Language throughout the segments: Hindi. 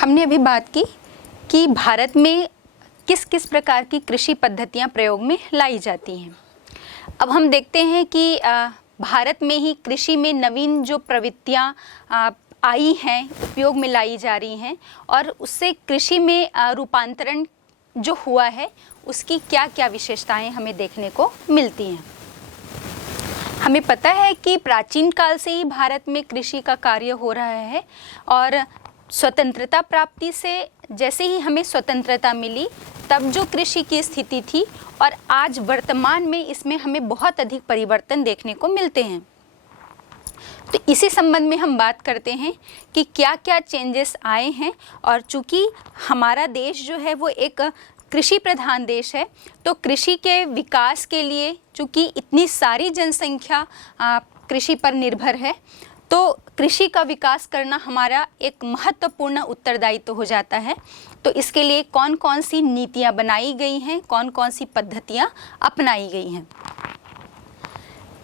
हमने अभी बात की कि भारत में किस किस प्रकार की कृषि पद्धतियां प्रयोग में लाई जाती हैं। अब हम देखते हैं कि भारत में ही कृषि में नवीन जो प्रवृत्तियां आई हैं, उपयोग में लाई जा रही हैं और उससे कृषि में रूपांतरण जो हुआ है उसकी क्या क्या विशेषताएं हमें देखने को मिलती हैं। हमें पता है कि प्राचीन काल से ही भारत में कृषि का कार्य हो रहा है और स्वतंत्रता प्राप्ति से जैसे ही हमें स्वतंत्रता मिली तब जो कृषि की स्थिति थी और आज वर्तमान में इसमें हमें बहुत अधिक परिवर्तन देखने को मिलते हैं। तो इसी संबंध में हम बात करते हैं कि क्या क्या चेंजेस आए हैं। और चूंकि हमारा देश जो है वो एक कृषि प्रधान देश है तो कृषि के विकास के लिए चूंकि इतनी सारी जनसंख्या कृषि पर निर्भर है तो कृषि का विकास करना हमारा एक महत्वपूर्ण उत्तरदायित्व हो जाता है। तो इसके लिए कौन कौन सी नीतियां बनाई गई हैं, कौन कौन सी पद्धतियां अपनाई गई हैं।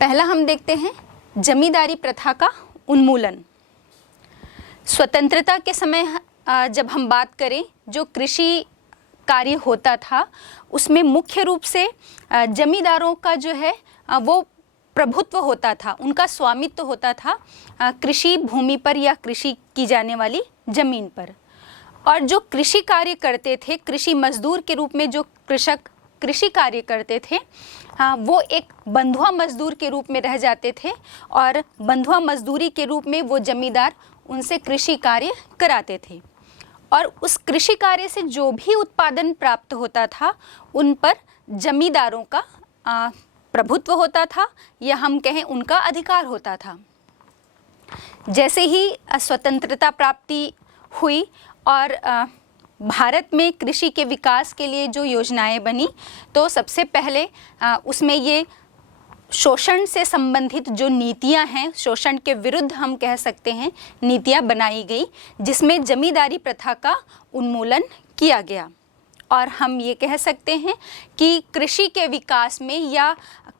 पहला हम देखते हैं जमींदारी प्रथा का उन्मूलन। स्वतंत्रता के समय जब हम बात करें जो कृषि कार्य होता था उसमें मुख्य रूप से जमींदारों का जो है वो प्रभुत्व होता था, उनका स्वामित्व होता था कृषि भूमि पर या कृषि की जाने वाली जमीन पर। और जो कृषि कार्य करते थे, कृषि मजदूर के रूप में जो कृषक कृषि कार्य करते थे वो एक बंधुआ मजदूर के रूप में रह जाते थे और बंधुआ मजदूरी के रूप में वो जमींदार उनसे कृषि कार्य कराते थे और उस कृषि कार्य से जो भी उत्पादन प्राप्त होता था उन पर जमींदारों का प्रभुत्व होता था या हम कहें उनका अधिकार होता था। जैसे ही स्वतंत्रता प्राप्ति हुई और भारत में कृषि के विकास के लिए जो योजनाएं बनी तो सबसे पहले उसमें ये शोषण से संबंधित जो नीतियां हैं, शोषण के विरुद्ध हम कह सकते हैं नीतियां बनाई गई जिसमें जमींदारी प्रथा का उन्मूलन किया गया। और हम ये कह सकते हैं कि कृषि के विकास में या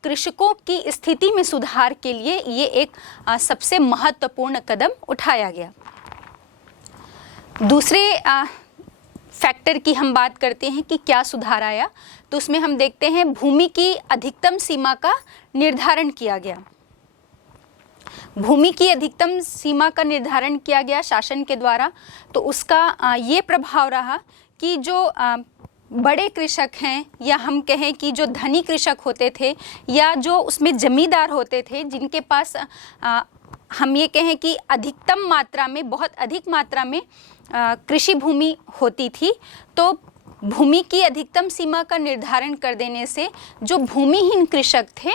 कृषकों की स्थिति में सुधार के लिए ये एक सबसे महत्वपूर्ण कदम उठाया गया। दूसरे फैक्टर की हम बात करते हैं कि क्या सुधार आया तो उसमें हम देखते हैं भूमि की अधिकतम सीमा का निर्धारण किया गया। भूमि की अधिकतम सीमा का निर्धारण किया गया शासन के द्वारा। तो उसका ये प्रभाव रहा कि जो बड़े कृषक हैं या हम कहें कि जो धनी कृषक होते थे या जो उसमें जमींदार होते थे जिनके पास हम ये कहें कि अधिकतम मात्रा में, बहुत अधिक मात्रा में कृषि भूमि होती थी, तो भूमि की अधिकतम सीमा का निर्धारण कर देने से जो भूमिहीन कृषक थे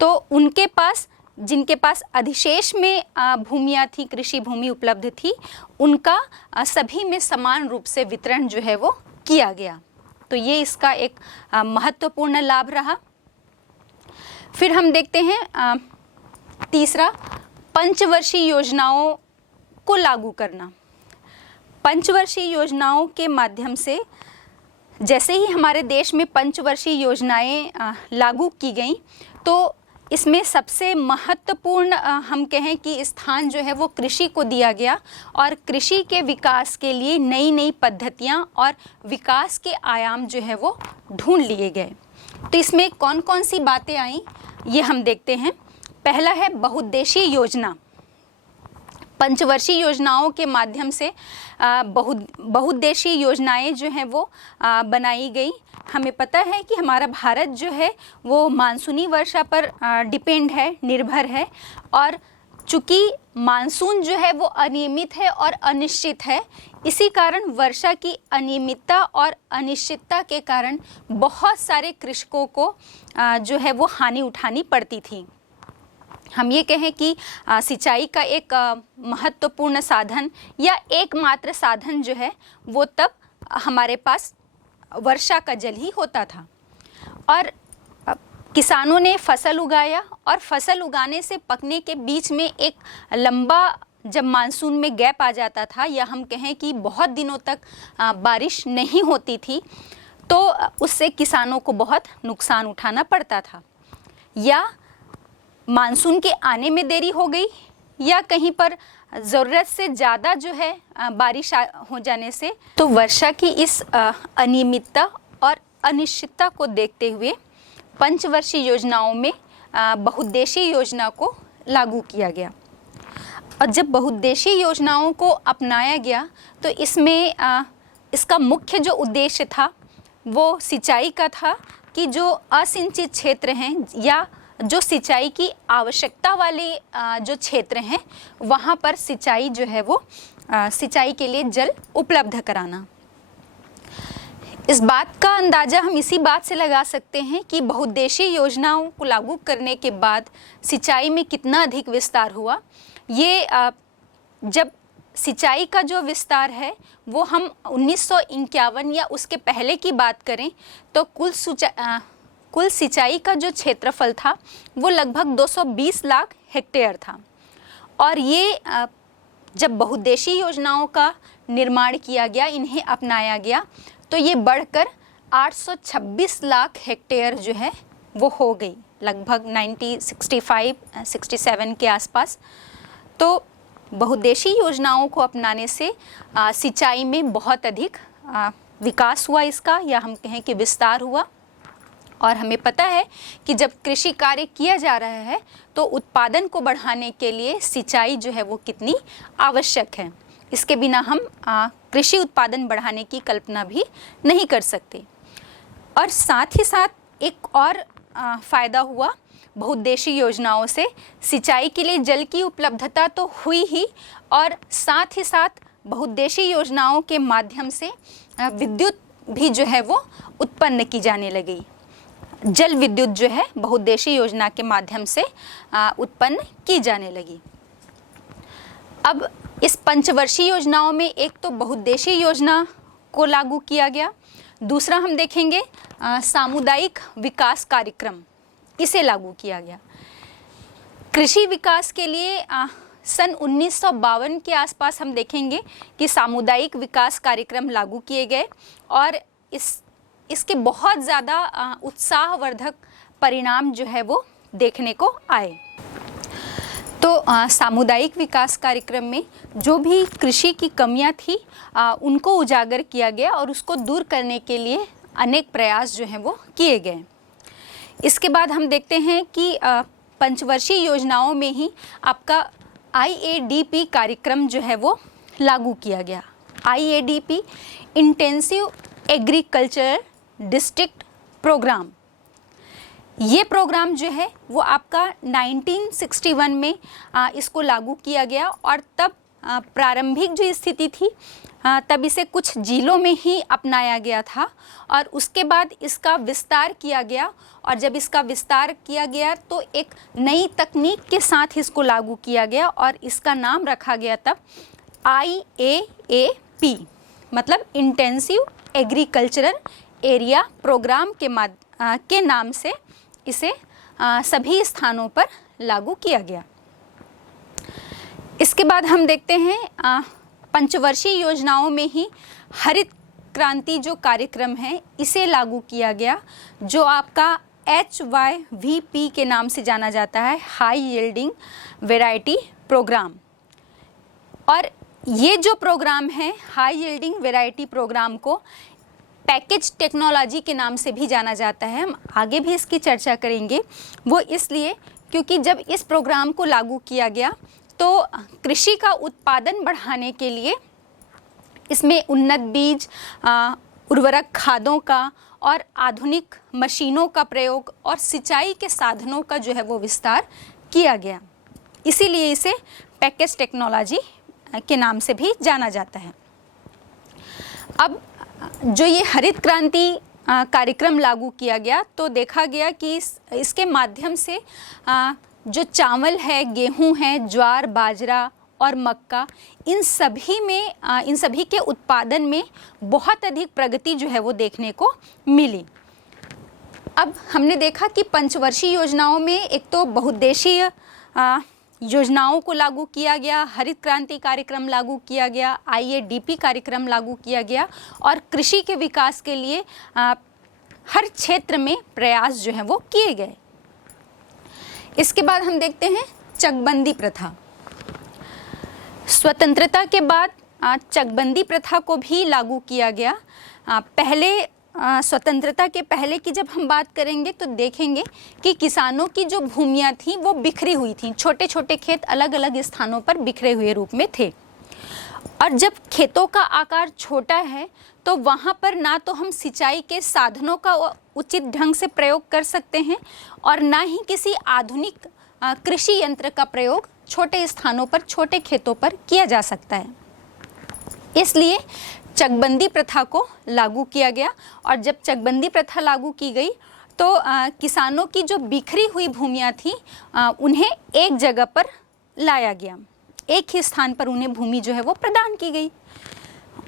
तो उनके पास, जिनके पास अधिशेष में भूमियाँ थी, कृषि भूमि उपलब्ध थी, उनका सभी में समान रूप से वितरण जो है वो किया गया। तो ये इसका एक महत्वपूर्ण लाभ रहा। फिर हम देखते हैं तीसरा, पंचवर्षीय योजनाओं को लागू करना। पंचवर्षीय योजनाओं के माध्यम से जैसे ही हमारे देश में पंचवर्षीय योजनाएं लागू की गई तो इसमें सबसे महत्वपूर्ण हम कहें कि स्थान जो है वो कृषि को दिया गया और कृषि के विकास के लिए नई नई पद्धतियां और विकास के आयाम जो है वो ढूंढ लिए गए। तो इसमें कौन कौन सी बातें आई ये हम देखते हैं। पहला है बहुउद्देशीय योजना। पंचवर्षीय योजनाओं के माध्यम से बहुउद्देशीय योजनाएं जो हैं वो बनाई गई। हमें पता है कि हमारा भारत जो है वो मानसूनी वर्षा पर डिपेंड है, निर्भर है और चूँकि मानसून जो है वो अनियमित है और अनिश्चित है, इसी कारण वर्षा की अनियमितता और अनिश्चितता के कारण बहुत सारे कृषकों को जो है वो हानि उठानी पड़ती थी। हम ये कहें कि सिंचाई का एक महत्वपूर्ण साधन या एकमात्र साधन जो है वो तब हमारे पास वर्षा का जल ही होता था और किसानों ने फसल उगाया और फसल उगाने से पकने के बीच में एक लंबा जब मानसून में गैप आ जाता था या हम कहें कि बहुत दिनों तक बारिश नहीं होती थी तो उससे किसानों को बहुत नुकसान उठाना पड़ता था। या मानसून के आने में देरी हो गई या कहीं पर ज़रूरत से ज़्यादा जो है बारिश हो जाने से, तो वर्षा की इस अनियमितता और अनिश्चितता को देखते हुए पंचवर्षीय योजनाओं में बहुउद्देशीय योजना को लागू किया गया। और जब बहुउद्देशीय योजनाओं को अपनाया गया तो इसमें इसका मुख्य जो उद्देश्य था वो सिंचाई का था कि जो असिंचित क्षेत्र हैं या जो सिंचाई की आवश्यकता वाले जो क्षेत्र हैं वहाँ पर सिंचाई जो है वो सिंचाई के लिए जल उपलब्ध कराना। इस बात का अंदाज़ा हम इसी बात से लगा सकते हैं कि बहुउद्देशीय योजनाओं को लागू करने के बाद सिंचाई में कितना अधिक विस्तार हुआ। ये जब सिंचाई का जो विस्तार है वो हम 1951 या उसके पहले की बात करें तो कुल सिंचाई का जो क्षेत्रफल था वो लगभग 220 लाख हेक्टेयर था। और ये जब बहुउद्देशीय योजनाओं का निर्माण किया गया, इन्हें अपनाया गया, तो ये बढ़कर 826 लाख हेक्टेयर जो है वो हो गई, लगभग 1965-67 के आसपास। तो बहुउद्देशीय योजनाओं को अपनाने से सिंचाई में बहुत अधिक विकास हुआ इसका, या हम कहें कि विस्तार हुआ। और हमें पता है कि जब कृषि कार्य किया जा रहा है तो उत्पादन को बढ़ाने के लिए सिंचाई जो है वो कितनी आवश्यक है। इसके बिना हम कृषि उत्पादन बढ़ाने की कल्पना भी नहीं कर सकते। और साथ ही साथ एक और फ़ायदा हुआ बहुउद्देशीय योजनाओं से, सिंचाई के लिए जल की उपलब्धता तो हुई ही, और साथ ही साथ बहुउद्देशीय योजनाओं के माध्यम से विद्युत भी जो है वो उत्पन्न की जाने लगी। जल विद्युत जो है बहुउद्देशीय योजना के माध्यम से उत्पन्न की जाने लगी। अब इस पंचवर्षीय योजनाओं में एक तो बहुउद्देशीय योजना को लागू किया गया, दूसरा हम देखेंगे सामुदायिक विकास कार्यक्रम, इसे लागू किया गया। कृषि विकास के लिए सन 1952 के आसपास हम देखेंगे कि सामुदायिक विकास कार्यक्रम लागू किए गए और इसके बहुत ज़्यादा उत्साहवर्धक परिणाम जो है वो देखने को आए। तो सामुदायिक विकास कार्यक्रम में जो भी कृषि की कमियां थी उनको उजागर किया गया और उसको दूर करने के लिए अनेक प्रयास जो हैं वो किए गए। इसके बाद हम देखते हैं कि पंचवर्षीय योजनाओं में ही आपका IADP कार्यक्रम जो है वो लागू किया गया। IADP intensive agriculture district program, ये प्रोग्राम जो है वो आपका 1961 में इसको लागू किया गया। और तब प्रारंभिक जो स्थिति थी तब इसे कुछ जिलों में ही अपनाया गया था और उसके बाद इसका विस्तार किया गया। और जब इसका विस्तार किया गया तो एक नई तकनीक के साथ इसको लागू किया गया और इसका नाम रखा गया तब IAAP, मतलब इंटेंसिव एग्रीकल्चरल एरिया प्रोग्राम के नाम से इसे सभी स्थानों पर लागू किया गया। इसके बाद हम देखते हैं पंचवर्षीय योजनाओं में ही हरित क्रांति जो कार्यक्रम है इसे लागू किया गया, जो आपका HYVP के नाम से जाना जाता है, हाई यील्डिंग वैरायटी प्रोग्राम। और ये जो प्रोग्राम है हाई यील्डिंग वैरायटी प्रोग्राम को पैकेज टेक्नोलॉजी के नाम से भी जाना जाता है। हम आगे भी इसकी चर्चा करेंगे। वो इसलिए क्योंकि जब इस प्रोग्राम को लागू किया गया तो कृषि का उत्पादन बढ़ाने के लिए इसमें उन्नत बीज, उर्वरक खादों का और आधुनिक मशीनों का प्रयोग और सिंचाई के साधनों का जो है वो विस्तार किया गया। इसीलिए इसे पैकेज टेक्नोलॉजी के नाम से भी जाना जाता है। अब जो ये हरित क्रांति कार्यक्रम लागू किया गया तो देखा गया कि इसके माध्यम से जो चावल है, गेहूं है, ज्वार, बाजरा और मक्का, इन सभी के उत्पादन में बहुत अधिक प्रगति जो है वो देखने को मिली। अब हमने देखा कि पंचवर्षीय योजनाओं में एक तो बहुउद्देशीय योजनाओं को लागू किया गया, हरित क्रांति कार्यक्रम लागू किया गया, IADP कार्यक्रम लागू किया गया और कृषि के विकास के लिए हर क्षेत्र में प्रयास जो है वो किए गए। इसके बाद हम देखते हैं चकबंदी प्रथा। स्वतंत्रता के बाद चकबंदी प्रथा को भी लागू किया गया। पहले स्वतंत्रता के पहले की जब हम बात करेंगे तो देखेंगे कि किसानों की जो भूमियाँ थीं वो बिखरी हुई थीं, छोटे छोटे खेत अलग अलग स्थानों पर बिखरे हुए रूप में थे। और जब खेतों का आकार छोटा है तो वहाँ पर ना तो हम सिंचाई के साधनों का उचित ढंग से प्रयोग कर सकते हैं और ना ही किसी आधुनिक कृषि यंत्र का प्रयोग छोटे स्थानों पर, छोटे खेतों पर किया जा सकता है। इसलिए चकबंदी प्रथा को लागू किया गया और जब चकबंदी प्रथा लागू की गई तो किसानों की जो बिखरी हुई भूमियाँ थी उन्हें एक जगह पर लाया गया, एक ही स्थान पर उन्हें भूमि जो है वो प्रदान की गई।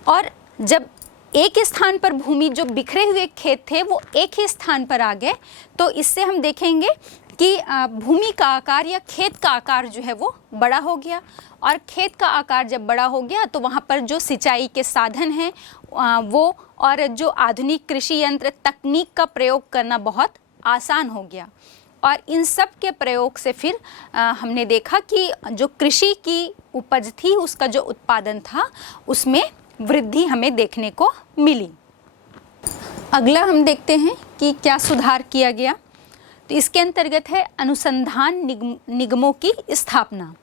और जब एक स्थान पर भूमि, जो बिखरे हुए खेत थे वो एक ही स्थान पर आ गए तो इससे हम देखेंगे कि भूमि का आकार या खेत का आकार जो है वो बड़ा हो गया। और खेत का आकार जब बड़ा हो गया तो वहाँ पर जो सिंचाई के साधन हैं वो और जो आधुनिक कृषि यंत्र तकनीक का प्रयोग करना बहुत आसान हो गया। और इन सब के प्रयोग से फिर हमने देखा कि जो कृषि की उपज थी, उसका जो उत्पादन था, उसमें वृद्धि हमें देखने को मिली। अगला हम देखते हैं कि क्या सुधार किया गया। तो इसके अंतर्गत है अनुसंधान निगमों की स्थापना।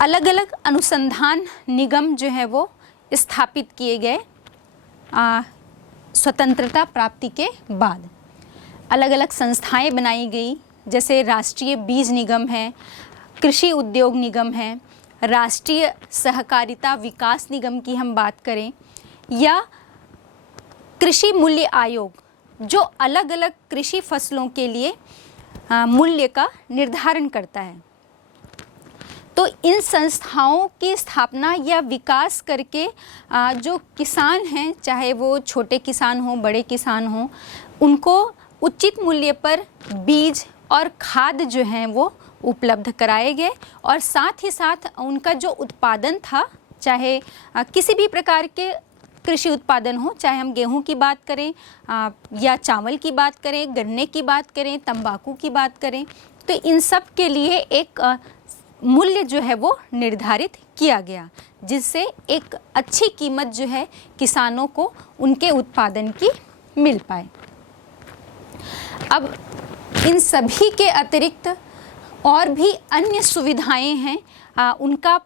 अलग अलग अनुसंधान निगम जो है वो स्थापित किए गए स्वतंत्रता प्राप्ति के बाद। अलग अलग संस्थाएं बनाई गई, जैसे राष्ट्रीय बीज निगम है, कृषि उद्योग निगम है, राष्ट्रीय सहकारिता विकास निगम की हम बात करें, या कृषि मूल्य आयोग जो अलग अलग कृषि फसलों के लिए मूल्य का निर्धारण करता है। तो इन संस्थाओं की स्थापना या विकास करके जो किसान हैं, चाहे वो छोटे किसान हों, बड़े किसान हों, उनको उचित मूल्य पर बीज और खाद जो हैं वो उपलब्ध कराए गए। और साथ ही साथ उनका जो उत्पादन था, चाहे किसी भी प्रकार के कृषि उत्पादन हो, चाहे हम गेहूं की बात करें या चावल की बात करें, गन्ने की बात करें, तंबाकू की बात करें, तो इन सब के लिए एक मूल्य जो है वो निर्धारित किया गया, जिससे एक अच्छी कीमत जो है किसानों को उनके उत्पादन की मिल पाए। अब इन सभी के अतिरिक्त और भी अन्य सुविधाएं हैं, उनका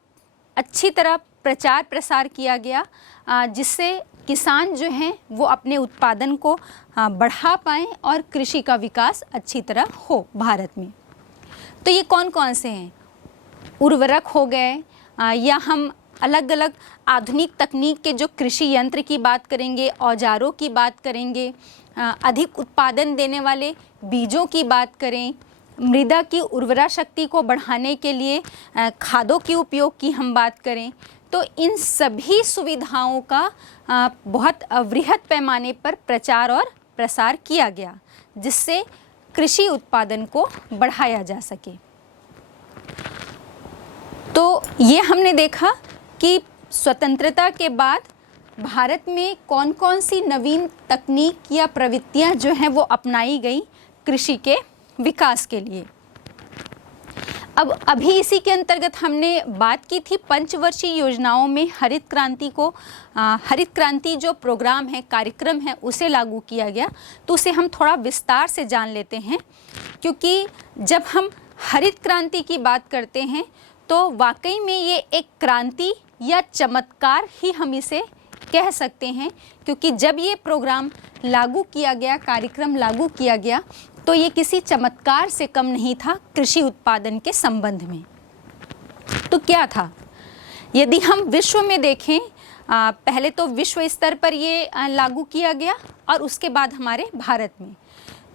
अच्छी तरह प्रचार प्रसार किया गया, जिससे किसान जो हैं वो अपने उत्पादन को बढ़ा पाएँ और कृषि का विकास अच्छी तरह हो भारत में। तो ये कौन कौन से हैं? उर्वरक हो गए, या हम अलग अलग आधुनिक तकनीक के जो कृषि यंत्र की बात करेंगे, औजारों की बात करेंगे, अधिक उत्पादन देने वाले बीजों की बात करें, मृदा की उर्वरा शक्ति को बढ़ाने के लिए खादों के उपयोग की हम बात करें, तो इन सभी सुविधाओं का बहुत वृहद पैमाने पर प्रचार और प्रसार किया गया, जिससे कृषि उत्पादन को बढ़ाया जा सके। तो ये हमने देखा कि स्वतंत्रता के बाद भारत में कौन कौन सी नवीन तकनीक या प्रवृत्तियां जो हैं वो अपनाई गई कृषि के विकास के लिए। अब अभी इसी के अंतर्गत हमने बात की थी पंचवर्षीय योजनाओं में हरित क्रांति जो प्रोग्राम है, कार्यक्रम है, उसे लागू किया गया। तो उसे हम थोड़ा विस्तार से जान लेते हैं, क्योंकि जब हम हरित क्रांति की बात करते हैं तो वाकई में ये एक क्रांति या चमत्कार ही हम इसे कह सकते हैं, क्योंकि जब ये प्रोग्राम लागू किया गया, कार्यक्रम लागू किया गया, तो ये किसी चमत्कार से कम नहीं था कृषि उत्पादन के संबंध में। तो क्या था? यदि हम विश्व में देखें, पहले तो विश्व स्तर पर ये लागू किया गया और उसके बाद हमारे भारत में।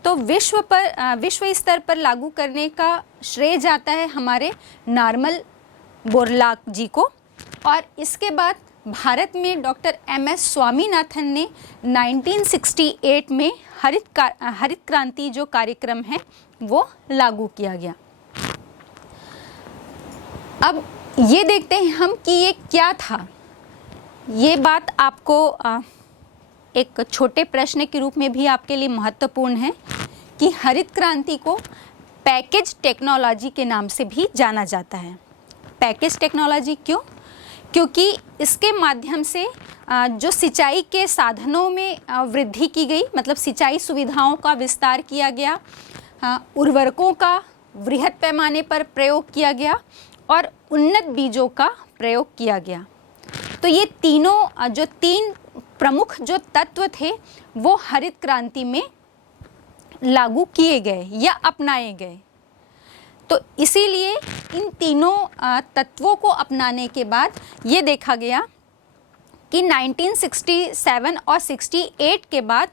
तो विश्व स्तर पर लागू करने का श्रेय जाता है हमारे नॉर्मन बोरलॉग जी को, और इसके बाद भारत में डॉक्टर MS स्वामीनाथन ने 1968 में हरित क्रांति जो कार्यक्रम है वो लागू किया गया। अब ये देखते हैं हम कि ये क्या था। ये बात आपको एक छोटे प्रश्न के रूप में भी आपके लिए महत्वपूर्ण है कि हरित क्रांति को पैकेज टेक्नोलॉजी के नाम से भी जाना जाता है। पैकेज टेक्नोलॉजी क्यों? क्योंकि इसके माध्यम से जो सिंचाई के साधनों में वृद्धि की गई, मतलब सिंचाई सुविधाओं का विस्तार किया गया, उर्वरकों का वृहद पैमाने पर प्रयोग किया गया और उन्नत बीजों का प्रयोग किया गया। तो ये तीनों जो तीन प्रमुख जो तत्व थे वो हरित क्रांति में लागू किए गए या अपनाए गए। तो इसीलिए इन तीनों तत्वों को अपनाने के बाद ये देखा गया कि 1967 और 68 के बाद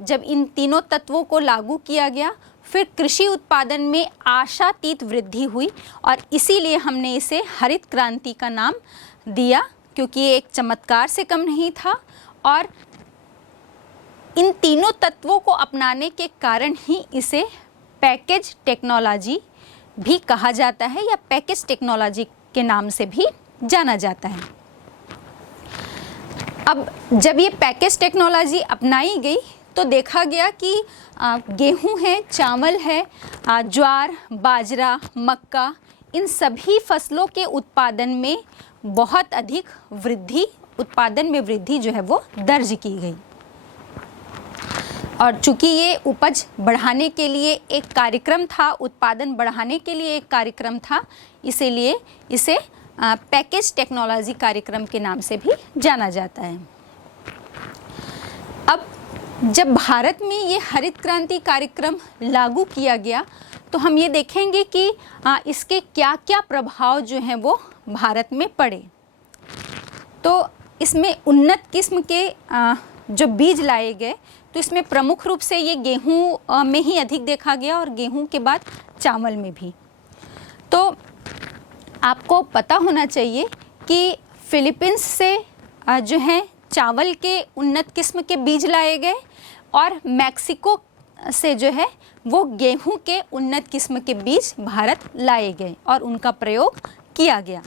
जब इन तीनों तत्वों को लागू किया गया, फिर कृषि उत्पादन में आशातीत वृद्धि हुई और इसीलिए हमने इसे हरित क्रांति का नाम दिया, क्योंकि ये एक चमत्कार से कम नहीं था और इन तीनों तत्वों को अपनाने के कारण ही इसे पैकेज टेक्नोलॉजी भी कहा जाता है या पैकेज टेक्नोलॉजी के नाम से भी जाना जाता है। अब जब ये पैकेज टेक्नोलॉजी अपनाई गई तो देखा गया कि गेहूं है, चावल है, ज्वार, बाजरा, मक्का, इन सभी फसलों के उत्पादन में बहुत अधिक उत्पादन में वृद्धि जो है वो दर्ज की गई। और चूंकि ये उपज बढ़ाने के लिए एक कार्यक्रम था, उत्पादन बढ़ाने के लिए एक कार्यक्रम था, इसीलिए इसे पैकेज टेक्नोलॉजी कार्यक्रम के नाम से भी जाना जाता है। अब जब भारत में ये हरित क्रांति कार्यक्रम लागू किया गया तो हम ये देखेंगे कि इसके क्या क्या प्रभाव जो हैं वो भारत में पड़े। तो इसमें उन्नत किस्म के जो बीज लाए गए, तो इसमें प्रमुख रूप से ये गेहूं में ही अधिक देखा गया और गेहूं के बाद चावल में भी। तो आपको पता होना चाहिए कि फिलीपींस से जो है चावल के उन्नत किस्म के बीज लाए गए और मैक्सिको से जो है वो गेहूं के उन्नत किस्म के बीज भारत लाए गए और उनका प्रयोग किया गया।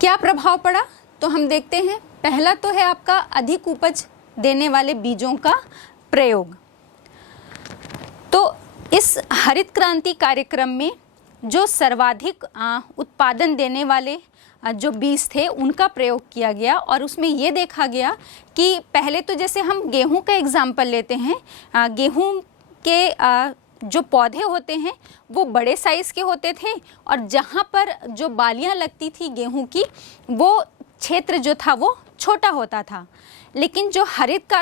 क्या प्रभाव पड़ा? तो हम देखते हैं। पहला तो है आपका अधिक उपज देने वाले बीजों का प्रयोग। तो इस हरित क्रांति कार्यक्रम में जो सर्वाधिक उत्पादन देने वाले जो बीज थे उनका प्रयोग किया गया और उसमें ये देखा गया कि पहले तो जैसे हम गेहूं का एग्जाम्पल लेते हैं, गेहूं के जो पौधे होते हैं वो बड़े साइज़ के होते थे और जहाँ पर जो बालियाँ लगती थी गेहूं की वो क्षेत्र जो था वो छोटा होता था। लेकिन जो हरित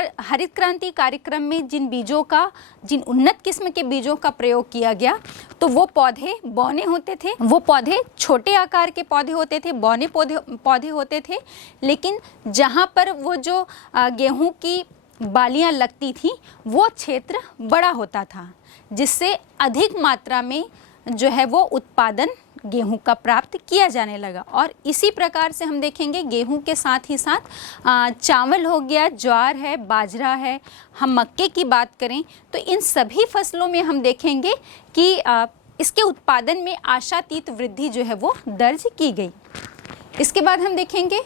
क्रांति कार्यक्रम में जिन उन्नत किस्म के बीजों का प्रयोग किया गया तो वो पौधे बौने होते थे, वो पौधे छोटे आकार के पौधे होते थे, बौने पौधे होते थे, लेकिन जहाँ पर वो जो गेहूं की बालियाँ लगती थी वो क्षेत्र बड़ा होता था, जिससे अधिक मात्रा में जो है वो उत्पादन गेहूं का प्राप्त किया जाने लगा। और इसी प्रकार से हम देखेंगे गेहूं के साथ ही साथ चावल हो गया, ज्वार है, बाजरा है, हम मक्के की बात करें तो इन सभी फसलों में हम देखेंगे कि इसके उत्पादन में आशातीत वृद्धि जो है वो दर्ज की गई। इसके बाद हम देखेंगे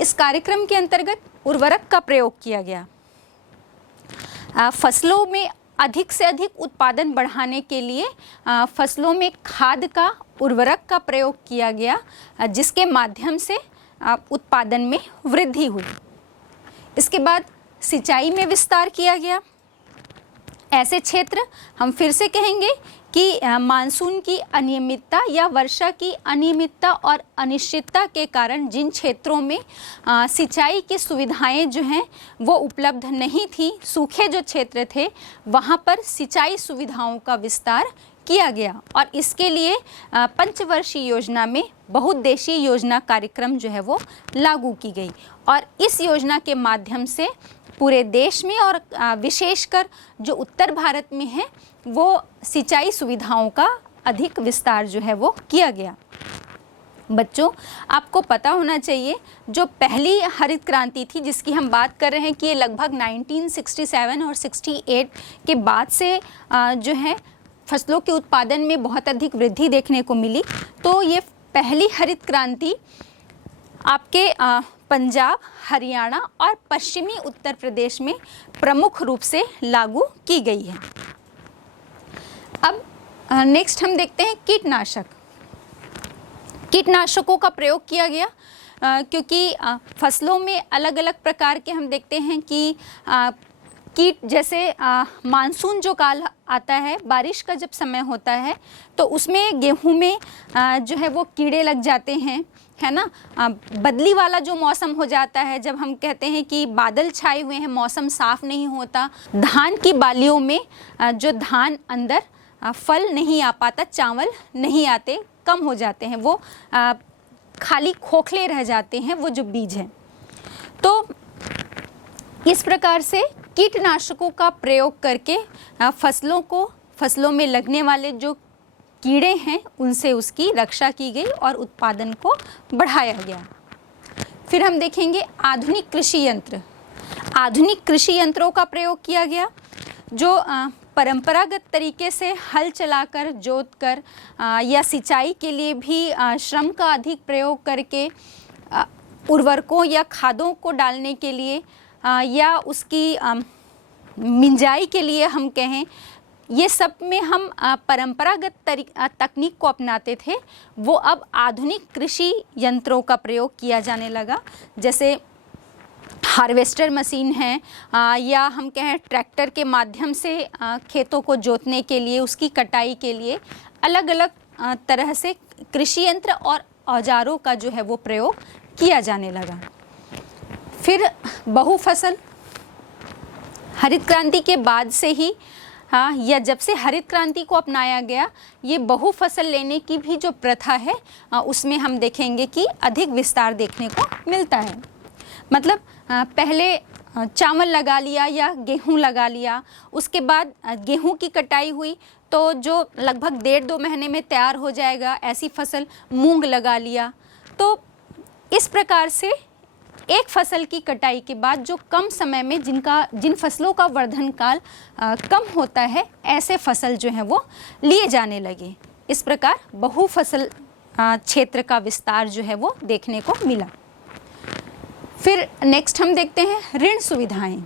इस कार्यक्रम के अंतर्गत उर्वरक का प्रयोग किया गया। फसलों में अधिक से अधिक उत्पादन बढ़ाने के लिए फसलों में खाद का, उर्वरक का प्रयोग किया गया, जिसके माध्यम से उत्पादन में वृद्धि हुई। इसके बाद सिंचाई में विस्तार किया गया। ऐसे क्षेत्र हम फिर से कहेंगे कि मानसून की अनियमितता या वर्षा की अनियमितता और अनिश्चितता के कारण जिन क्षेत्रों में सिंचाई की सुविधाएं जो हैं वो उपलब्ध नहीं थी, सूखे जो क्षेत्र थे, वहाँ पर सिंचाई सुविधाओं का विस्तार किया गया और इसके लिए पंचवर्षीय योजना में बहुउद्देशीय योजना कार्यक्रम जो है वो लागू की गई और इस योजना के माध्यम से पूरे देश में और विशेषकर जो उत्तर भारत में है वो सिंचाई सुविधाओं का अधिक विस्तार जो है वो किया गया। बच्चों, आपको पता होना चाहिए जो पहली हरित क्रांति थी जिसकी हम बात कर रहे हैं कि ये लगभग 1967 और 68 के बाद से जो है फसलों के उत्पादन में बहुत अधिक वृद्धि देखने को मिली। तो ये पहली हरित क्रांति आपके पंजाब, हरियाणा और पश्चिमी उत्तर प्रदेश में प्रमुख रूप से लागू की गई है। अब नेक्स्ट हम देखते हैं कीटनाशक। कीटनाशकों का प्रयोग किया गया क्योंकि फसलों में अलग अलग प्रकार के हम देखते हैं कि कीट, जैसे मानसून जो काल आता है, बारिश का जब समय होता है, तो उसमें गेहूं में जो है वो कीड़े लग जाते हैं, है ना। बदली वाला जो मौसम हो जाता है, जब हम कहते हैं कि बादल छाए हुए हैं, मौसम साफ नहीं होता, धान की बालियों में जो धान अंदर फल नहीं आ पाता, चावल नहीं आते, कम हो जाते हैं, वो खाली खोखले रह जाते हैं वो जो बीज हैं। तो इस प्रकार से कीटनाशकों का प्रयोग करके फसलों में लगने वाले जो कीड़े हैं उनसे उसकी रक्षा की गई और उत्पादन को बढ़ाया गया। फिर हम देखेंगे आधुनिक कृषि यंत्र। आधुनिक कृषि यंत्रों का प्रयोग किया गया, जो परंपरागत तरीके से हल चलाकर, जोतकर या सिंचाई के लिए भी श्रम का अधिक प्रयोग करके, उर्वरकों या खादों को डालने के लिए या उसकी मिंजाई के लिए हम कहें, ये सब में हम परंपरागत तकनीक को अपनाते थे, वो अब आधुनिक कृषि यंत्रों का प्रयोग किया जाने लगा। जैसे हार्वेस्टर मशीन है या हम कहें ट्रैक्टर के माध्यम से खेतों को जोतने के लिए, उसकी कटाई के लिए अलग अलग तरह से कृषि यंत्र और औजारों का जो है वो प्रयोग किया जाने लगा। फिर बहुफसल, हरित क्रांति के बाद से ही या जब से हरित क्रांति को अपनाया गया, ये बहुफसल लेने की भी जो प्रथा है उसमें हम देखेंगे कि अधिक विस्तार देखने को मिलता है। मतलब पहले चावल लगा लिया या गेहूं लगा लिया, उसके बाद गेहूं की कटाई हुई तो जो लगभग 1.5-2 महीने में तैयार हो जाएगा, ऐसी फसल मूंग लगा लिया। तो इस प्रकार से एक फसल की कटाई के बाद जो कम समय में जिन फसलों का वर्धन काल कम होता है, ऐसे फसल जो हैं वो लिए जाने लगे। इस प्रकार बहुफसल क्षेत्र का विस्तार जो है वो देखने को मिला। फिर नेक्स्ट हम देखते हैं ऋण सुविधाएं।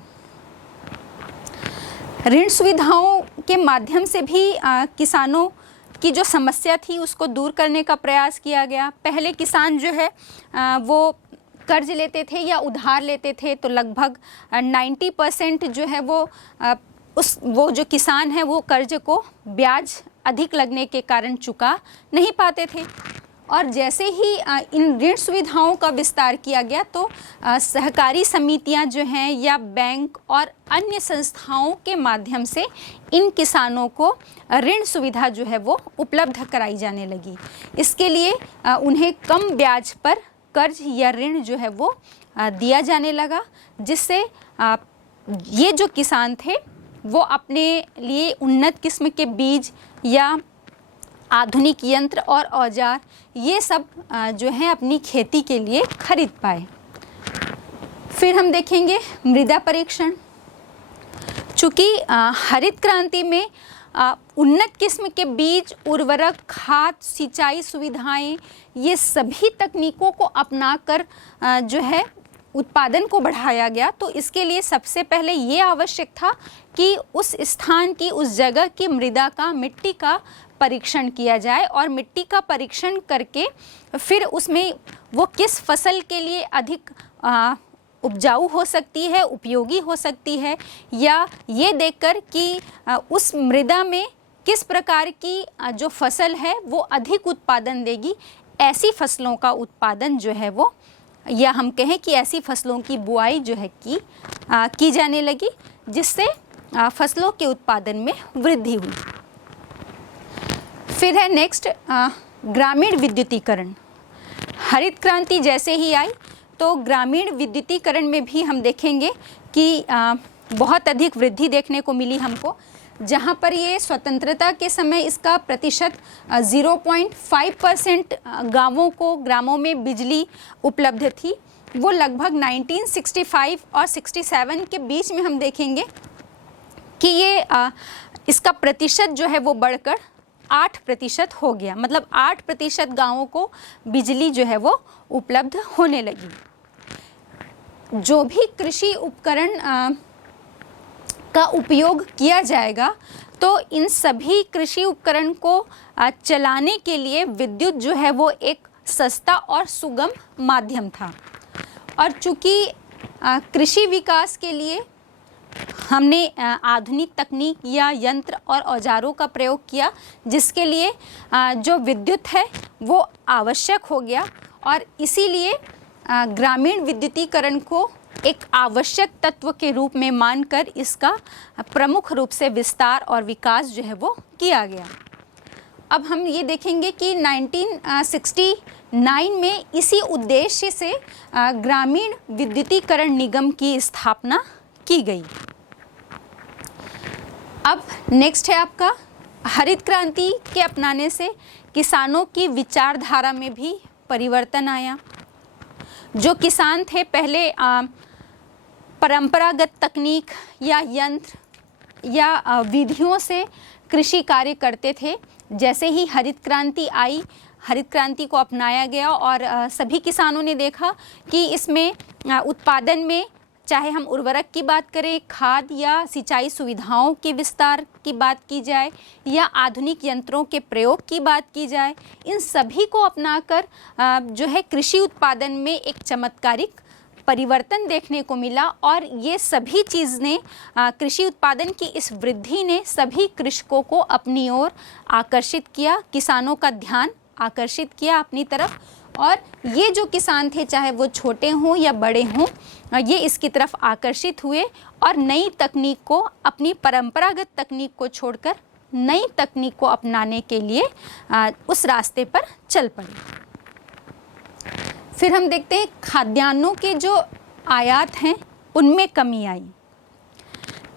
ऋण सुविधाओं के माध्यम से भी किसानों की जो समस्या थी उसको दूर करने का प्रयास किया गया। पहले किसान जो है वो कर्ज लेते थे या उधार लेते थे, तो लगभग 90% जो है वो जो किसान है वो कर्ज को ब्याज अधिक लगने के कारण चुका नहीं पाते थे। और जैसे ही इन ऋण सुविधाओं का विस्तार किया गया तो सहकारी समितियां जो हैं या बैंक और अन्य संस्थाओं के माध्यम से इन किसानों को ऋण सुविधा जो है वो उपलब्ध कराई जाने लगी। इसके लिए उन्हें कम ब्याज पर कर्ज या ऋण जो है वो दिया जाने लगा, जिससे ये जो किसान थे वो अपने लिए उन्नत किस्म के बीज या आधुनिक यंत्र और औजार ये सब जो है अपनी खेती के लिए खरीद पाए। फिर हम देखेंगे मृदा परीक्षण। चूँकि हरित क्रांति में उन्नत किस्म के बीज, उर्वरक, खाद, सिंचाई सुविधाएं, ये सभी तकनीकों को अपनाकर जो है उत्पादन को बढ़ाया गया, तो इसके लिए सबसे पहले ये आवश्यक था कि उस स्थान की, उस जगह की मृदा का, मिट्टी का परीक्षण किया जाए और मिट्टी का परीक्षण करके फिर उसमें वो किस फसल के लिए अधिक उपजाऊ हो सकती है, उपयोगी हो सकती है, या ये देखकर कि उस मृदा में किस प्रकार की जो फसल है वो अधिक उत्पादन देगी, ऐसी फसलों का उत्पादन जो है वो, या हम कहें कि ऐसी फसलों की बुआई जो है की जाने लगी, जिससे फसलों के उत्पादन में वृद्धि हुई। फिर है नेक्स्ट ग्रामीण विद्युतीकरण। हरित क्रांति जैसे ही आई तो ग्रामीण विद्युतीकरण में भी हम देखेंगे कि बहुत अधिक वृद्धि देखने को मिली हमको। जहाँ पर ये स्वतंत्रता के समय इसका प्रतिशत 0.5% ग्रामों में बिजली उपलब्ध थी, वो लगभग 1965 और 67 के बीच में हम देखेंगे कि ये इसका प्रतिशत जो है वो बढ़कर 8% हो गया। मतलब 8% गाँवों को बिजली जो है वो उपलब्ध होने लगी। जो भी कृषि उपकरण का उपयोग किया जाएगा तो इन सभी कृषि उपकरण को चलाने के लिए विद्युत जो है वो एक सस्ता और सुगम माध्यम था। और चूँकि कृषि विकास के लिए हमने आधुनिक तकनीक या यंत्र और औजारों का प्रयोग किया, जिसके लिए जो विद्युत है वो आवश्यक हो गया, और इसीलिए ग्रामीण विद्युतीकरण को एक आवश्यक तत्व के रूप में मानकर इसका प्रमुख रूप से विस्तार और विकास जो है वो किया गया। अब हम ये देखेंगे कि 1969 में इसी उद्देश्य से ग्रामीण विद्युतीकरण निगम की स्थापना की गई। अब नेक्स्ट है आपका हरित क्रांति के अपनाने से किसानों की विचारधारा में भी परिवर्तन आया। जो किसान थे पहले परंपरागत तकनीक या यंत्र या विधियों से कृषि कार्य करते थे। जैसे ही हरित क्रांति आई, हरित क्रांति को अपनाया गया और सभी किसानों ने देखा कि इसमें उत्पादन में, चाहे हम उर्वरक की बात करें, खाद या सिंचाई सुविधाओं के विस्तार की बात की जाए या आधुनिक यंत्रों के प्रयोग की बात की जाए, इन सभी को अपनाकर जो है कृषि उत्पादन में एक चमत्कारिक परिवर्तन देखने को मिला। और ये सभी चीज़ ने कृषि उत्पादन की इस वृद्धि ने सभी कृषकों को अपनी ओर आकर्षित किया, किसानों का ध्यान आकर्षित किया अपनी तरफ। और ये जो किसान थे, चाहे वो छोटे हों या बड़े हों, ये इसकी तरफ आकर्षित हुए और नई तकनीक को, अपनी परंपरागत तकनीक को छोड़कर नई तकनीक को अपनाने के लिए उस रास्ते पर चल पड़े। फिर हम देखते हैं खाद्यान्नों के जो आयात हैं उनमें कमी आई।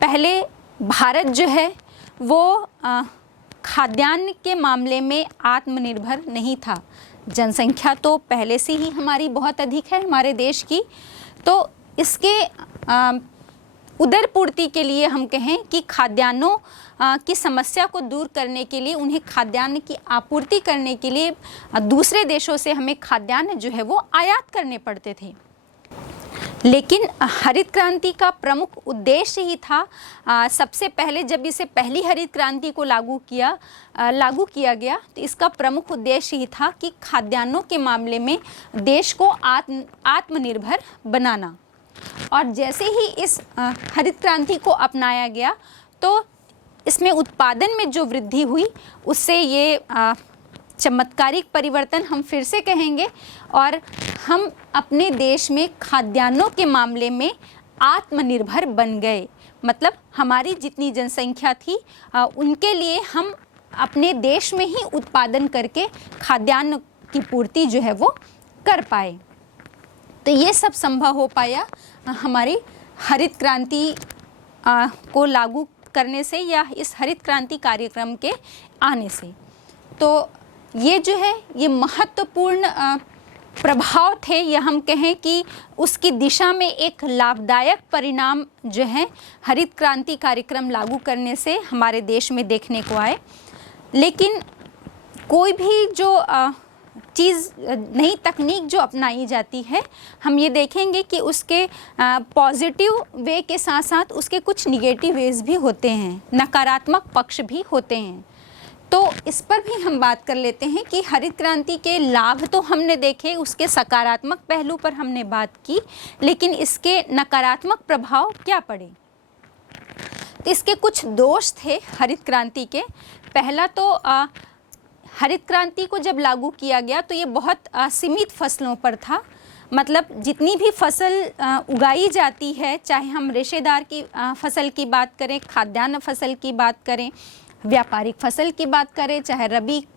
पहले भारत जो है वो खाद्यान्न के मामले में आत्मनिर्भर नहीं था। जनसंख्या तो पहले से ही हमारी बहुत अधिक है हमारे देश की, तो इसके उदर पूर्ति के लिए हम कहें कि खाद्यान्नों की समस्या को दूर करने के लिए, उन्हें खाद्यान्न की आपूर्ति करने के लिए दूसरे देशों से हमें खाद्यान्न जो है वो आयात करने पड़ते थे। लेकिन हरित क्रांति का प्रमुख उद्देश्य ही था, सबसे पहले जब इसे पहली हरित क्रांति को लागू किया गया, तो इसका प्रमुख उद्देश्य ही था कि खाद्यान्नों के मामले में देश को आत्मनिर्भर बनाना। और जैसे ही इस हरित क्रांति को अपनाया गया तो इसमें उत्पादन में जो वृद्धि हुई, उससे ये चमत्कारिक परिवर्तन हम फिर से कहेंगे, और हम अपने देश में खाद्यान्नों के मामले में आत्मनिर्भर बन गए। मतलब हमारी जितनी जनसंख्या थी उनके लिए हम अपने देश में ही उत्पादन करके खाद्यान्न की पूर्ति जो है वो कर पाए। तो ये सब संभव हो पाया हमारी हरित क्रांति को लागू करने से या इस हरित क्रांति कार्यक्रम के आने से। तो ये जो है ये महत्वपूर्ण प्रभाव थे, या हम कहें कि उसकी दिशा में एक लाभदायक परिणाम जो है हरित क्रांति कार्यक्रम लागू करने से हमारे देश में देखने को आए। लेकिन कोई भी जो चीज़, नई तकनीक जो अपनाई जाती है, हम ये देखेंगे कि उसके पॉजिटिव वे के साथ साथ उसके कुछ निगेटिव वेज भी होते हैं, नकारात्मक पक्ष भी होते हैं। तो इस पर भी हम बात कर लेते हैं कि हरित क्रांति के लाभ तो हमने देखे, उसके सकारात्मक पहलू पर हमने बात की, लेकिन इसके नकारात्मक प्रभाव क्या पड़े। तो इसके कुछ दोष थे हरित क्रांति के। पहला तो हरित क्रांति को जब लागू किया गया तो ये बहुत सीमित फसलों पर था। मतलब जितनी भी फसल उगाई जाती है, चाहे हम रेशेदार की फसल की बात करें, खाद्यान्न फसल की बात करें, व्यापारिक फसल की बात करें, चाहे रबी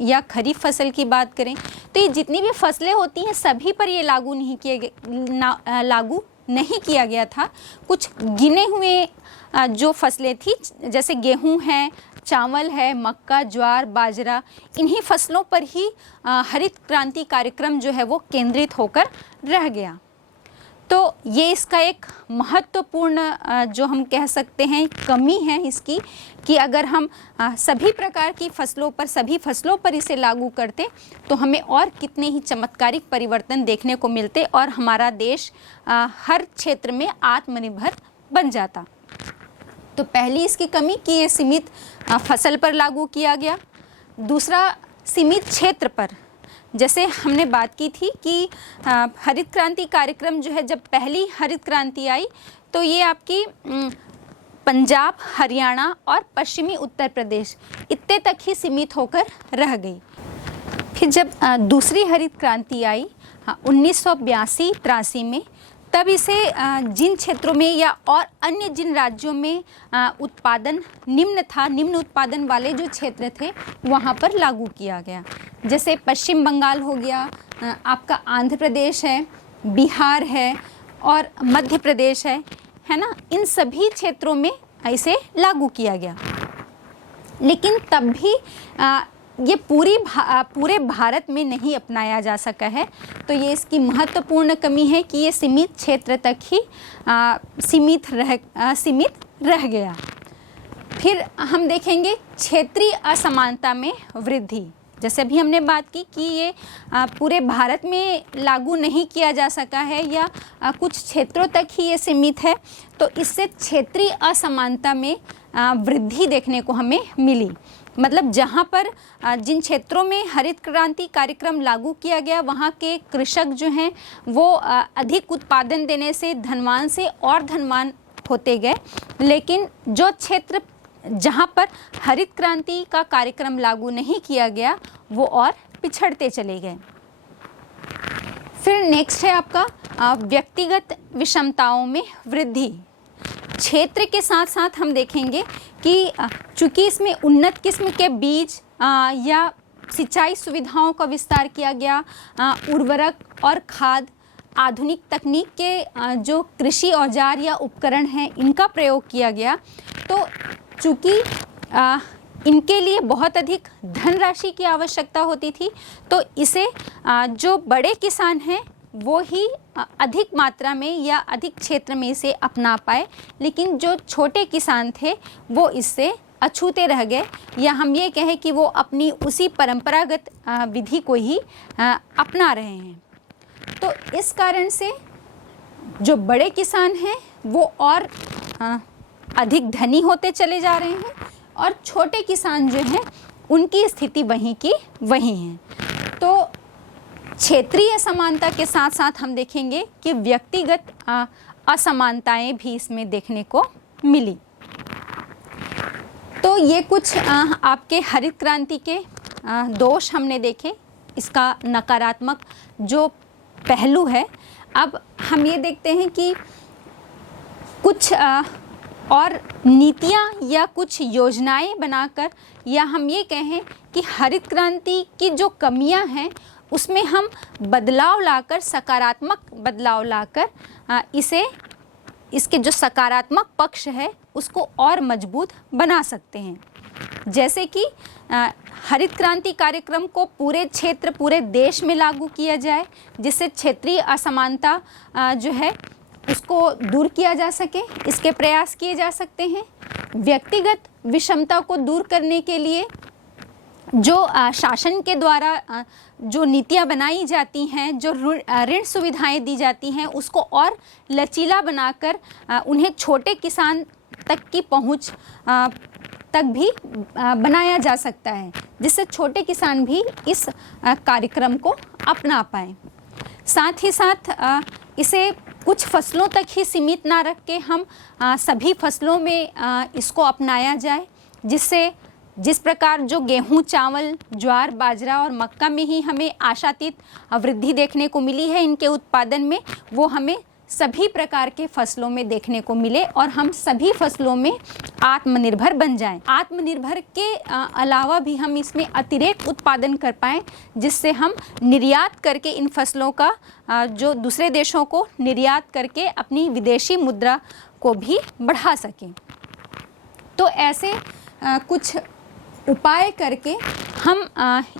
या खरीफ फसल की बात करें, तो ये जितनी भी फसलें होती हैं सभी पर ये लागू नहीं किया गया था। कुछ गिने हुए जो फसलें थी, जैसे गेहूं है, चावल है, मक्का, ज्वार, बाजरा, इन्हीं फसलों पर ही हरित क्रांति कार्यक्रम जो है वो केंद्रित होकर रह गया। तो ये इसका एक महत्वपूर्ण जो हम कह सकते हैं कमी है इसकी, कि अगर हम सभी प्रकार की फसलों पर, सभी फसलों पर इसे लागू करते तो हमें और कितने ही चमत्कारिक परिवर्तन देखने को मिलते और हमारा देश हर क्षेत्र में आत्मनिर्भर बन जाता। तो पहली इसकी कमी कि ये सीमित फसल पर लागू किया गया। दूसरा, सीमित क्षेत्र पर, जैसे हमने बात की थी कि हरित क्रांति कार्यक्रम जो है, जब पहली हरित क्रांति आई तो ये आपकी पंजाब, हरियाणा और पश्चिमी उत्तर प्रदेश इतने तक ही सीमित होकर रह गई। फिर जब दूसरी हरित क्रांति आई 1982-83 में, तब इसे जिन क्षेत्रों में या और अन्य जिन राज्यों में उत्पादन निम्न उत्पादन वाले जो क्षेत्र थे वहाँ पर लागू किया गया। जैसे पश्चिम बंगाल हो गया, आपका आंध्र प्रदेश है, बिहार है और मध्य प्रदेश है ना, इन सभी क्षेत्रों में इसे लागू किया गया। लेकिन तब भी ये पूरे भारत में नहीं अपनाया जा सका है। तो ये इसकी महत्वपूर्ण कमी है कि ये सीमित क्षेत्र तक ही सीमित रह गया। फिर हम देखेंगे क्षेत्रीय असमानता में वृद्धि। जैसे अभी हमने बात की कि ये पूरे भारत में लागू नहीं किया जा सका है या कुछ क्षेत्रों तक ही ये सीमित है, तो इससे क्षेत्रीय असमानता में वृद्धि देखने को हमें मिली। मतलब जहाँ पर जिन क्षेत्रों में हरित क्रांति कार्यक्रम लागू किया गया, वहाँ के कृषक जो हैं वो अधिक उत्पादन देने से धनवान से और धनवान होते गए। लेकिन जो क्षेत्र जहाँ पर हरित क्रांति का कार्यक्रम लागू नहीं किया गया, वो और पिछड़ते चले गए। फिर नेक्स्ट है आपका व्यक्तिगत विषमताओं में वृद्धि। क्षेत्र के साथ साथ हम देखेंगे कि चूँकि इसमें उन्नत किस्म के बीज या सिंचाई सुविधाओं का विस्तार किया गया, उर्वरक और खाद, आधुनिक तकनीक के जो कृषि औजार या उपकरण हैं इनका प्रयोग किया गया, तो चूँकि इनके लिए बहुत अधिक धनराशि की आवश्यकता होती थी, तो इसे जो बड़े किसान हैं वो ही अधिक मात्रा में या अधिक क्षेत्र में इसे अपना पाए। लेकिन जो छोटे किसान थे वो इससे अछूते रह गए, या हम ये कहें कि वो अपनी उसी परंपरागत विधि को ही अपना रहे हैं। तो इस कारण से जो बड़े किसान हैं वो और अधिक धनी होते चले जा रहे हैं, और छोटे किसान जो हैं उनकी स्थिति वहीं की वहीं है। तो क्षेत्रीय असमानता के साथ साथ हम देखेंगे कि व्यक्तिगत असमानताएं भी इसमें देखने को मिली। तो ये कुछ आपके हरित क्रांति के दोष हमने देखे, इसका नकारात्मक जो पहलू है। अब हम ये देखते हैं कि कुछ और नीतियाँ या कुछ योजनाएं बनाकर, या हम ये कहें कि हरित क्रांति की जो कमियां हैं उसमें हम बदलाव लाकर, सकारात्मक बदलाव लाकर इसके जो सकारात्मक पक्ष है उसको और मजबूत बना सकते हैं। जैसे कि हरित क्रांति कार्यक्रम को पूरे क्षेत्र, पूरे देश में लागू किया जाए, जिससे क्षेत्रीय असमानता जो है उसको दूर किया जा सके, इसके प्रयास किए जा सकते हैं। व्यक्तिगत विषमता को दूर करने के लिए जो शासन के द्वारा जो नीतियाँ बनाई जाती हैं, जो ऋण सुविधाएं दी जाती हैं, उसको और लचीला बनाकर उन्हें छोटे किसान तक की पहुँच तक भी बनाया जा सकता है, जिससे छोटे किसान भी इस कार्यक्रम को अपना पाएँ। साथ ही साथ इसे कुछ फसलों तक ही सीमित ना रख के हम सभी फसलों में इसको अपनाया जाए, जिससे जिस प्रकार जो गेहूं, चावल, ज्वार, बाजरा और मक्का में ही हमें आशातीत वृद्धि देखने को मिली है इनके उत्पादन में, वो हमें सभी प्रकार के फसलों में देखने को मिले और हम सभी फसलों में आत्मनिर्भर बन जाएं। आत्मनिर्भर के अलावा भी हम इसमें अतिरिक्त उत्पादन कर पाएँ, जिससे हम निर्यात करके इन फसलों का जो दूसरे देशों को निर्यात करके अपनी विदेशी मुद्रा को भी बढ़ा सकें। तो ऐसे कुछ उपाय करके हम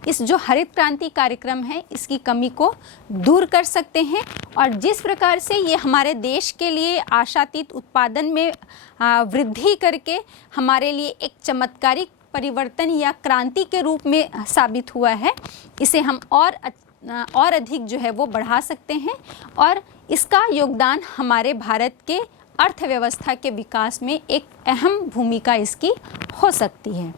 इस जो हरित क्रांति कार्यक्रम है इसकी कमी को दूर कर सकते हैं, और जिस प्रकार से ये हमारे देश के लिए आशातीत उत्पादन में वृद्धि करके हमारे लिए एक चमत्कारिक परिवर्तन या क्रांति के रूप में साबित हुआ है, इसे हम और अधिक जो है वो बढ़ा सकते हैं, और इसका योगदान हमारे भारत के अर्थव्यवस्था के विकास में एक अहम भूमिका इसकी हो सकती है।